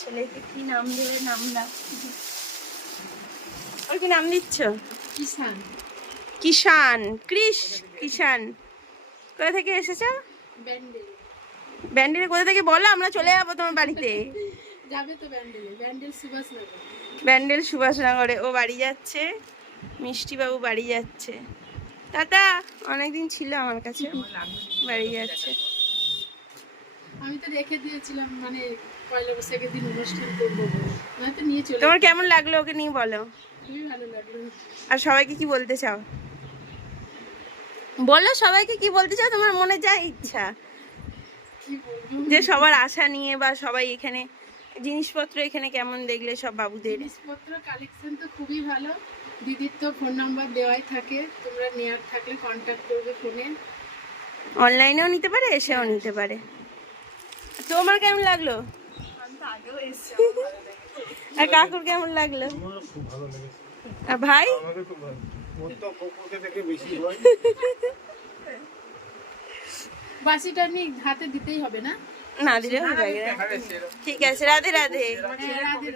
ছেলেকে কি নাম দেবে? নামলাম। ওর কি নাম দিচ্ছ? কিষান। কিষান, কিষান। কোথা থেকে এসেছো? ব্যান্ডেল। ব্যান্ডেলে কোথা থেকে বলো, আমরা চলে যাবো তোমার বাড়িতে। যাবে তো ব্যান্ডেলে, ব্যান্ডেল সুভাষনগর। ব্যান্ডেল সুভাষনগরে ও বাড়ি যাচ্ছে, মিষ্টিবাবু বাড়ি যাচ্ছে। টাটা, অনেকদিন ছিল আমার কাছে, বাড়ি যাচ্ছে। আমি তো রেখে দিয়েছিলাম, মানে পয়লা বৈশাখের দিন অনুষ্ঠান করবো, আমি তো নিয়ে চলে। তোমার কেমন লাগলো ওকে নিয়ে বলো? খুবই ভালো লাগলো। আর সবাইকে কি বলতে চাও বলো, সবাইকে কি বলতে চাও তোমার মনে যা ইচ্ছা, কি বলবো, যে সবার আশা নিয়ে, বা সবাই এখানে জিনিসপত্র এখানে কেমন দেখলে সব বাবুদের? জিনিসপত্র কালেকশন তো খুবই ভালো। দিদির তো ফোন নাম্বার দেওয়াই থাকে, তোমরা নেওয়ার থাকলে কন্ট্যাক্ট করবে ফোনে। অনলাইনেও নিতে পারে, এসেও নিতে পারে। তোমার কেমন লাগলো? আমি তো আগেও এসেছি, আর কাকুর কেমন লাগলো? খুব ভালো লেগেছে। আর ভাই? আমাকে খুব ভালো। ওর তো কুকুরকে দেখে বেশি ভয়। বাসিটা নিয়ে হাতে দিতেই হবে না? না দিলে হবে। ঠিক আছে, রাধে রাধে। রাধে রাধে।